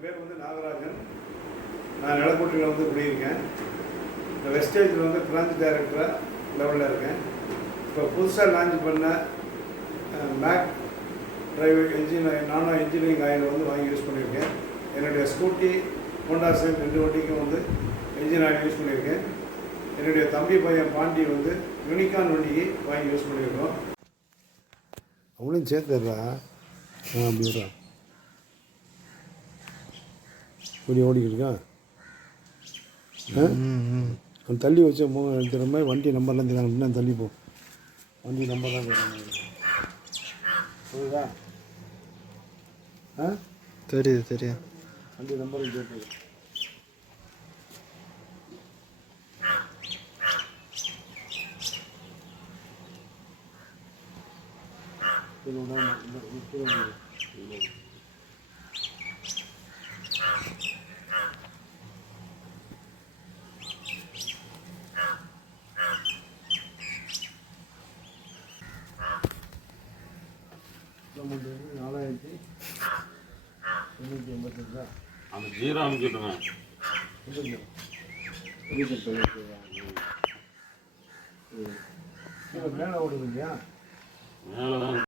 என் பேர் வந்து நாகராஜன். நான் நிலக்கோட்டையில் வந்து குடியிருக்கேன். இந்த வெஸ்டேஜில் வந்து பிரான்ச் டைரக்டராக லெவலில் இருக்கேன். இப்போ புதுசாக லான்ச் பண்ண மேக் டிரைவர் நானோ இன்ஜினியரிங் ஆயில் வந்து வாங்கி யூஸ் பண்ணியிருக்கேன். என்னுடைய ஸ்கூட்டி ஹோண்டா சைன் 2 வண்டிக்கும் வந்து இன்ஜின் ஆயில் யூஸ் பண்ணியிருக்கேன். என்னுடைய தம்பி பையன் பாண்டி வந்து யூனிகான் வண்டிக்கு வாங்கி யூஸ் பண்ணியிருக்கோம். அவங்களையும் சேர்த்துடுறா அப்படின்றா ஓடிக்கிட்டு இருக்கா. அவன் தள்ளி வச்சு எடுக்கிற மாதிரி வண்டி நம்பர்லாம் தெரியாங்க. இன்னும் தள்ளி போ, வண்டி நம்பர் தான் புரியுதா? தெரியுது வண்டி நம்பர் கேட்குது. அந்த ஜீரோ அனுப்பிச்சுட்டுங்க. மேலே ஓடுது இல்லையா? மேலே தான்